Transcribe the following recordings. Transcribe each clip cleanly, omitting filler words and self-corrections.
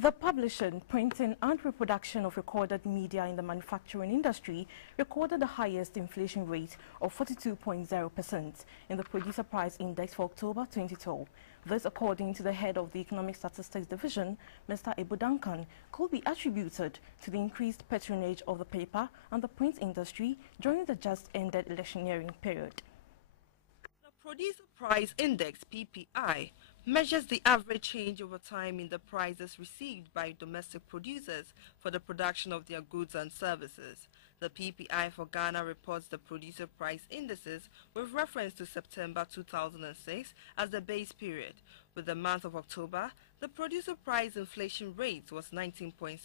The publishing, printing and reproduction of recorded media in the manufacturing industry recorded the highest inflation rate of 42.0% in the Producer Price Index for October 2012. This, according to the head of the Economic Statistics Division, Mr. Ebu Duncan, could be attributed to the increased patronage of the paper and the print industry during the just-ended electioneering period. The Producer Price Index, PPI, measures the average change over time in the prices received by domestic producers for the production of their goods and services. The PPI for Ghana reports the producer price indices with reference to September 2006 as the base period. With the month of October, the producer price inflation rate was 19.6%.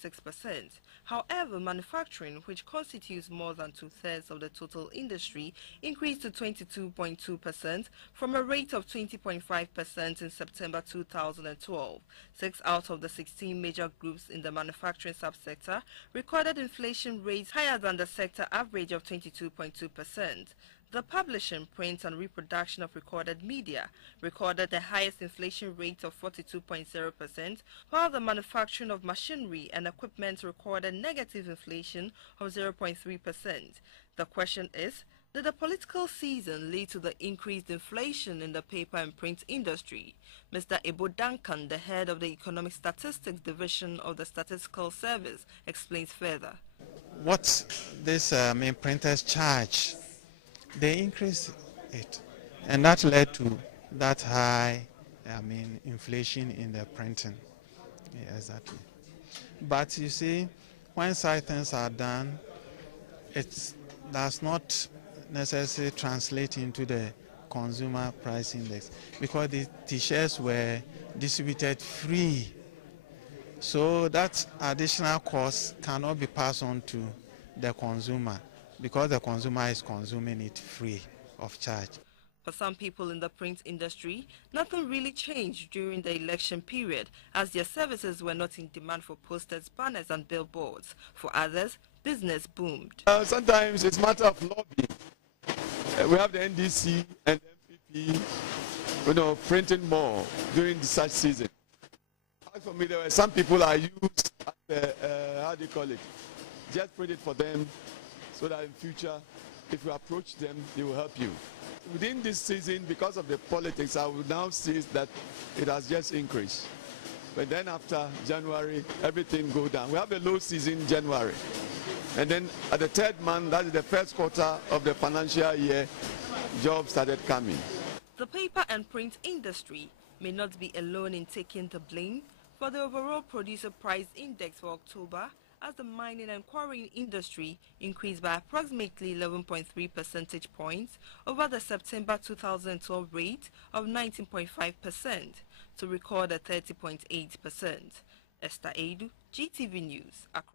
However, manufacturing, which constitutes more than two-thirds of the total industry, increased to 22.2% from a rate of 20.5% in September 2012. 6 out of the 16 major groups in the manufacturing subsector recorded inflation rates higher than the sector average of 22.2%. The publishing, print and reproduction of recorded media recorded the highest inflation rate of 42.0%, while the manufacturing of machinery and equipment recorded negative inflation of 0.3%. The question is, did the political season lead to the increased inflation in the paper and print industry? Mr. Ebu Duncan, the head of the Economic Statistics Division of the Statistical Service, explains further. What this printers charge, they increased it, and that led to that high inflation in the printing. Yeah, exactly. But you see, when such things are done, it does not necessarily translate into the consumer price index, because the t-shirts were distributed free, so that additional cost cannot be passed on to the consumer, because the consumer is consuming it free of charge. For some people in the print industry, nothing really changed during the election period, as their services were not in demand for posters, banners and billboards. For others, business boomed. Sometimes it's a matter of lobbying. We have the NDC and MPP, printing more during the such season. As for me, there were some people I used, how do you call it? Just print it for them, so that in future, if you approach them, they will help you. Within this season, because of the politics, I will now see that it has just increased. But then after January, everything go down. We have a low season in January. And then at the third month, that is the first quarter of the financial year, jobs started coming. The paper and print industry may not be alone in taking the blame for the overall producer price index for October, as the mining and quarrying industry increased by approximately 11.3 percentage points over the September 2012 rate of 19.5% to record a 30.8%. Esther Edu, GTV News, Accra.